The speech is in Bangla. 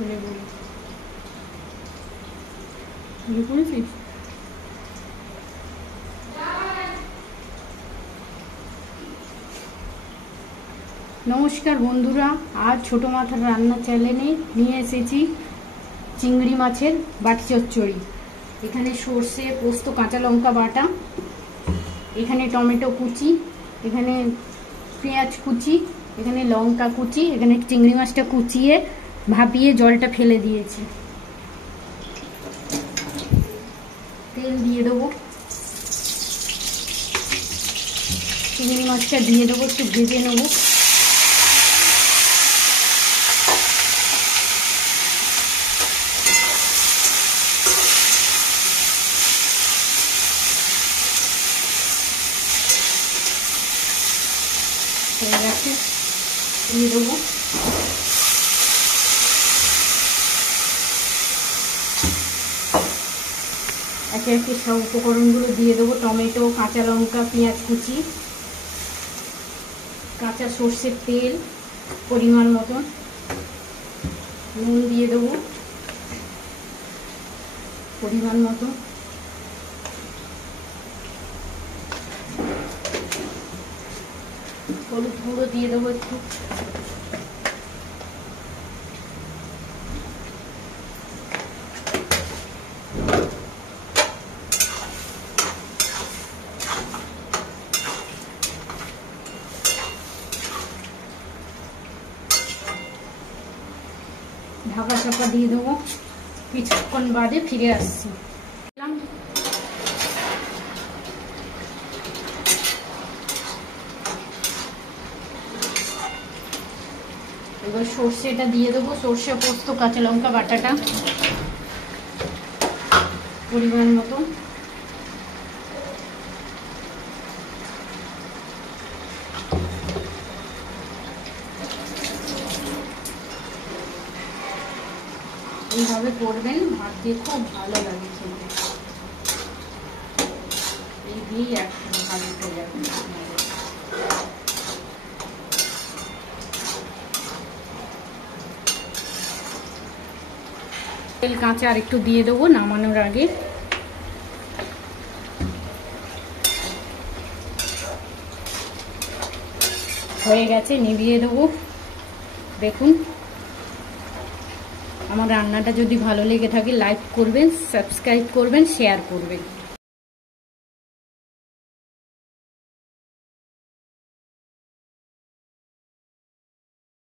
খুলে বলি, খুলে পড়েছিস? নমস্কার বন্ধুরা, আজ ছোট মাথার রান্না চ্যানেলে নিয়ে এসেছি চিংড়ি মাছের বাটি চচ্চড়ি। এখানে সর্ষে, পোস্ত, কাঁচা লঙ্কা বাটা, এখানে টমেটো কুচি, এখানে পেঁয়াজ কুচি, এখানে লঙ্কা কুচি, এখানে চিংড়ি মাছটা কুচিয়ে ভাপিয়ে জলটা ফেলে দিয়েছি। তেল দিয়ে দেবো, চিংড়ি মাছটা দিয়ে দেবো, একটু ভেজে নেবো। হয়ে গেছে, দিয়ে দেবো। একে একে সব উপকরণগুলো দিয়ে দেবো। টমেটো, কাঁচা লঙ্কা, পেঁয়াজ কুচি, কাঁচা সর্ষের তেল পরিমাণ মতন, নুন দিয়ে দেবো পরিমাণ মতন, হলুদ গুঁড়ো দিয়ে দেবো একটু, ঢাকা চাপা দিয়ে দেবো। কিছুক্ষণ বাদে ফিরে আসছি। এবার সর্ষেটা দিয়ে দেবো, সর্ষে, পোস্ত, কাঁচা লঙ্কা বাটাটা পরিমাণ মতো। এইভাবে করবেন, ভাত দিয়ে খুব ভালো লাগে খেতে। এই দিয়েই একদম ভালো হয়ে যাবে। তেল কাঁচা আর একটু দিয়ে দেবো নামানোর আগে। হয়ে গেছে, নিভিয়ে দেবো। দেখুন, আমার রান্নাটা যদি ভালো লেগে থাকে লাইক করবেন, সাবস্ক্রাইব করবেন, শেয়ার করবেন।